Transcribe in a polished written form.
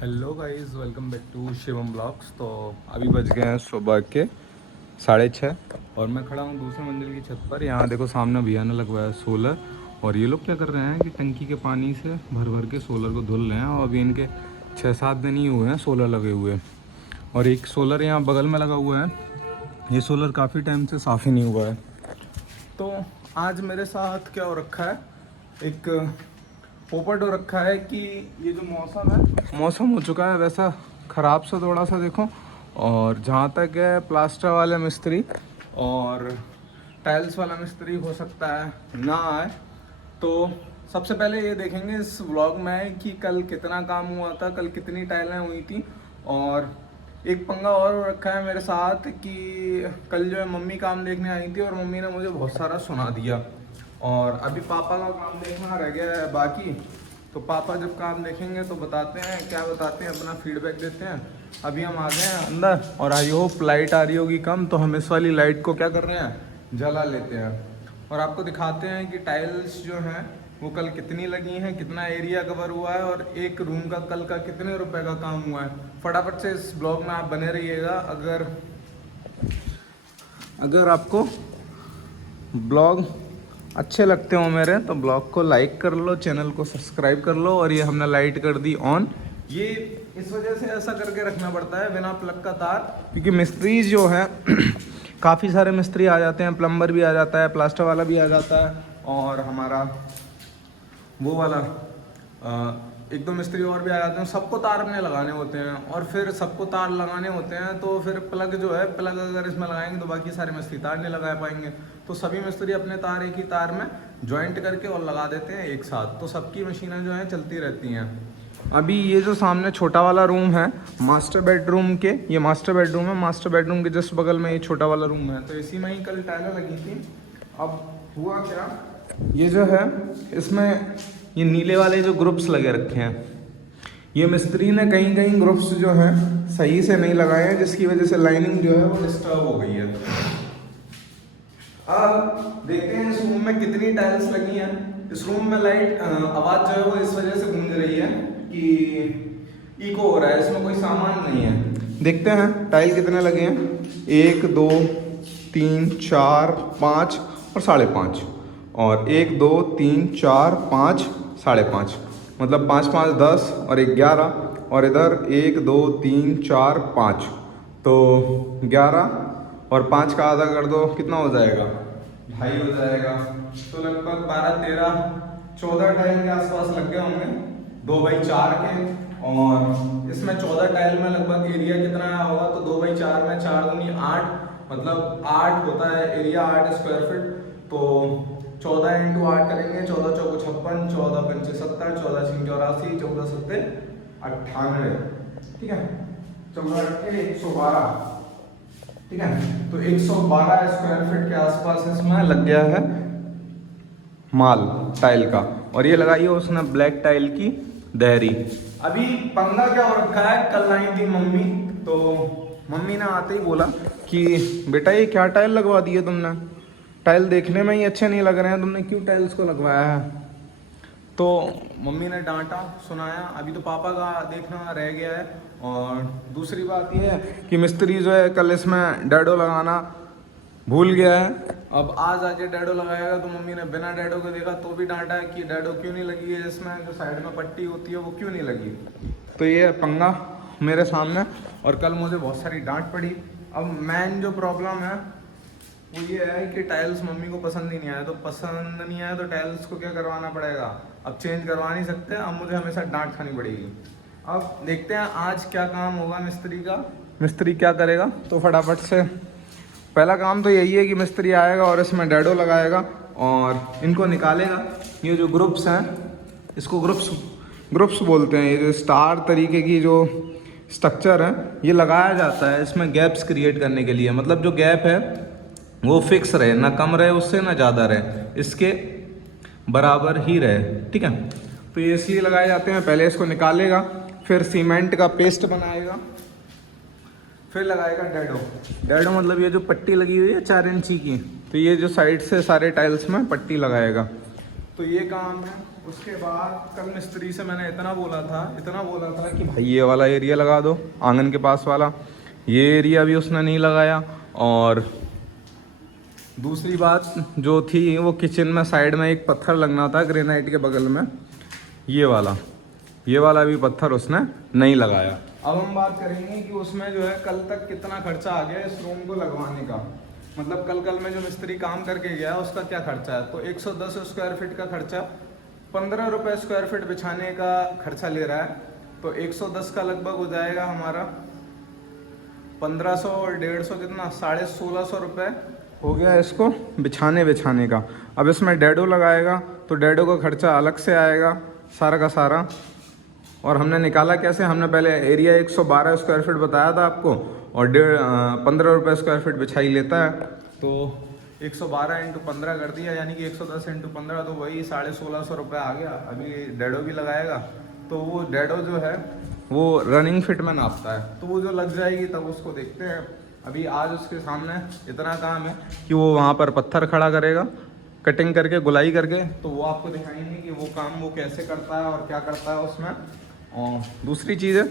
Hello guys, welcome back to Shivam blogs. तो अभी बज गए हैं सुबह के 6:30 और मैं खड़ा हूँ दूसरे मंजिल की छत पर। यहाँ देखो सामने भैया ने लगवाया है सोलर। और ये लोग क्या कर रहे हैं कि टंकी के पानी से भर भर के सोलर को धुल रहे हैं। और अभी इनके 6-7 दिन ही हुए हैं सोलर लगे हुए। और एक सोलर यहाँ बगल में लगा हुआ है, ये सोलर काफ़ी टाइम से साफ़ ही नहीं हुआ है। तो आज मेरे साथ क्या हो रखा है, एक पोपट हो रखा है कि ये जो मौसम हो चुका है वैसा ख़राब सा थोड़ा सा देखो। और जहाँ तक है प्लास्टर वाले मिस्त्री और टाइल्स वाला मिस्त्री हो सकता है ना आए। तो सबसे पहले ये देखेंगे इस व्लॉग में कि कल कितना काम हुआ था, कल कितनी टाइलें हुई थी। और एक पंगा और हो रखा है मेरे साथ कि कल जो है मम्मी काम देखने आई थी और मम्मी ने मुझे बहुत सारा सुना दिया। और अभी पापा का काम देखना रह गया है बाकी। तो पापा जब काम देखेंगे तो बताते हैं, क्या बताते हैं, अपना फीडबैक देते हैं। अभी हम आ गए हैं अंदर और आई होप लाइट आ रही होगी कम, तो हम इस वाली लाइट को क्या कर रहे हैं, जला लेते हैं। और आपको दिखाते हैं कि टाइल्स जो हैं वो कल कितनी लगी हैं, कितना एरिया कवर हुआ है और एक रूम का कल का कितने रुपए का काम हुआ है। फटाफट से इस ब्लॉग में आप बने रहिएगा। अगर आपको ब्लॉग अच्छे लगते हो मेरे, तो ब्लॉग को लाइक कर लो, चैनल को सब्सक्राइब कर लो। और ये हमने लाइट कर दी ऑन। ये इस वजह से ऐसा करके रखना पड़ता है बिना प्लग का तार, क्योंकि मिस्त्री जो है काफ़ी सारे मिस्त्री आ जाते हैं, प्लम्बर भी आ जाता है, प्लास्टर वाला भी आ जाता है और हमारा वो वाला एक दो मिस्त्री और भी आ जाते हैं। सबको तार अपने लगाने होते हैं और फिर सबको तार लगाने होते हैं तो फिर प्लग जो है, प्लग अगर इसमें लगाएंगे तो बाकी सारे मिस्त्री तार नहीं लगा पाएंगे। तो सभी मिस्त्री अपने तार एक ही तार में जॉइंट करके और लगा देते हैं एक साथ, तो सबकी मशीनें जो हैं चलती रहती हैं। अभी ये जो सामने छोटा वाला रूम है मास्टर बेडरूम के, ये मास्टर बेडरूम है, मास्टर बेडरूम के जस्ट बगल में ये छोटा वाला रूम है। तो इसी में ही कल टाइलें लगी थी। अब हुआ क्या, ये जो है इसमें ये नीले वाले जो ग्रुप्स लगे रखे हैं, ये मिस्त्री ने कहीं कहीं ग्रुप्स जो हैं सही से नहीं लगाए हैं, जिसकी वजह से लाइनिंग जो है वो डिस्टर्ब हो गई है। अब देखते हैं इस रूम में कितनी टाइल्स लगी हैं। इस रूम में लाइट आवाज़ जो है वो इस वजह से गूंज रही है कि इको हो रहा है, इसमें कोई सामान नहीं है। देखते हैं टाइल कितने लगे हैं, 1 2 3 4 5 और 5.5। और 1 2 3 4 5 5.5, मतलब 5 5 10 और 1 11। और इधर 1 2 3 4 5, तो 11 और 5 का आधा कर दो, कितना हो जाएगा, 2.5 हो जाएगा। तो लगभग 12 13 14 टाइल के आसपास लग गए होंगे 2x4 के। और इसमें 14 टाइल में लगभग एरिया कितना आया होगा, तो 2x4 में 4 दूनी 8, मतलब 8 होता है एरिया, 8 स्क्वायर फीट। तो 14 × 8 करेंगे, 14 चौको 56, 14 पंचे 70, 14 छीं 84, 14 सत्ते 98, ठीक है, 14 अट्ठे 112, ठीक है। तो 112 स्क्वायर फीट के आसपास इसमें लग गया है माल टाइल का। और ये लगाई है उसने ब्लैक टाइल की दहरी। अभी पंगा क्या हो रखा है, कल आई थी मम्मी, तो मम्मी ने आते ही बोला कि बेटा ये क्या टाइल लगवा दी है तुमने, टाइल देखने में ही अच्छे नहीं लग रहे हैं, तुमने क्यों टाइल्स को लगवाया है। तो मम्मी ने डांटा सुनाया। अभी तो पापा का देखना रह गया है। और दूसरी बात यह है कि मिस्त्री जो है कल इसमें डैडो लगाना भूल गया है। अब आज आके डैडो लगाएगा, तो मम्मी ने बिना डैडो के देखा तो भी डांटा है कि डैडो क्यों नहीं लगी है, इसमें जो साइड में पट्टी होती है वो क्यों नहीं लगी। तो ये पंगा मेरे सामने, और कल मुझे बहुत सारी डांट पड़ी। अब मेन जो प्रॉब्लम है वो ये है कि टाइल्स मम्मी को पसंद ही नहीं आया। तो पसंद नहीं आया तो टाइल्स को क्या करवाना पड़ेगा, अब चेंज करवा नहीं सकते, अब मुझे हमेशा डांट खानी पड़ेगी। अब देखते हैं आज क्या काम होगा मिस्त्री का, मिस्त्री क्या करेगा। तो फटाफट से पहला काम तो यही है कि मिस्त्री आएगा और इसमें डैडो लगाएगा और इनको निकालेगा। ये जो ग्रुप्स हैं, इसको ग्रुप्स बोलते हैं। ये जो स्टार तरीके की जो स्ट्रक्चर है ये लगाया जाता है इसमें गैप्स क्रिएट करने के लिए, मतलब जो गैप है वो फिक्स रहे, ना कम रहे उससे ना ज़्यादा रहे, इसके बराबर ही रहे, ठीक है। तो ये इसलिए लगाए जाते हैं। पहले इसको निकालेगा, फिर सीमेंट का पेस्ट बनाएगा, फिर लगाएगा डैडो मतलब ये जो पट्टी लगी हुई है 4 इंची की, तो ये जो साइड से सारे टाइल्स में पट्टी लगाएगा। तो ये काम है उसके बाद कल मिस्त्री से मैंने इतना बोला था कि भाई ये वाला एरिया लगा दो, आंगन के पास वाला, ये एरिया भी उसने नहीं लगाया। और दूसरी बात जो थी वो किचन में साइड में एक पत्थर लगना था ग्रेनाइट के बगल में, ये वाला भी पत्थर उसने नहीं लगाया। अब हम बात करेंगे कि उसमें जो है कल तक कितना खर्चा आ गया इस रूम को लगवाने का, मतलब कल में जो मिस्त्री काम करके गया उसका क्या खर्चा है। तो 110 स्क्वायर फीट का खर्चा, 15 रुपये स्क्वायर फीट बिछाने का खर्चा ले रहा है। तो 110 का लगभग हो जाएगा हमारा 1500 और 150 कितना 1650 रुपये हो गया इसको बिछाने का। अब इसमें डैडो लगाएगा तो डैडो का खर्चा अलग से आएगा सारा का सारा। और हमने निकाला कैसे, हमने पहले एरिया 112 स्क्वायर फीट बताया था आपको, और 15 रुपये स्क्वायर फीट बिछाई लेता है। तो 112 इंटू 15 कर दिया, यानी कि 110 इंटू 15, तो वही 1650 रुपये आ गया। अभी डैडो भी लगाएगा तो वो डैडो जो है वो रनिंग फिट में नापता है, तो वो जो लग जाएगी तब उसको देखते हैं। अभी आज उसके सामने इतना काम है कि वो वहाँ पर पत्थर खड़ा करेगा कटिंग करके, गुलाई करके, तो वो आपको दिखाएंगे कि वो काम वो कैसे करता है और क्या करता है उसमें। और दूसरी चीज़ है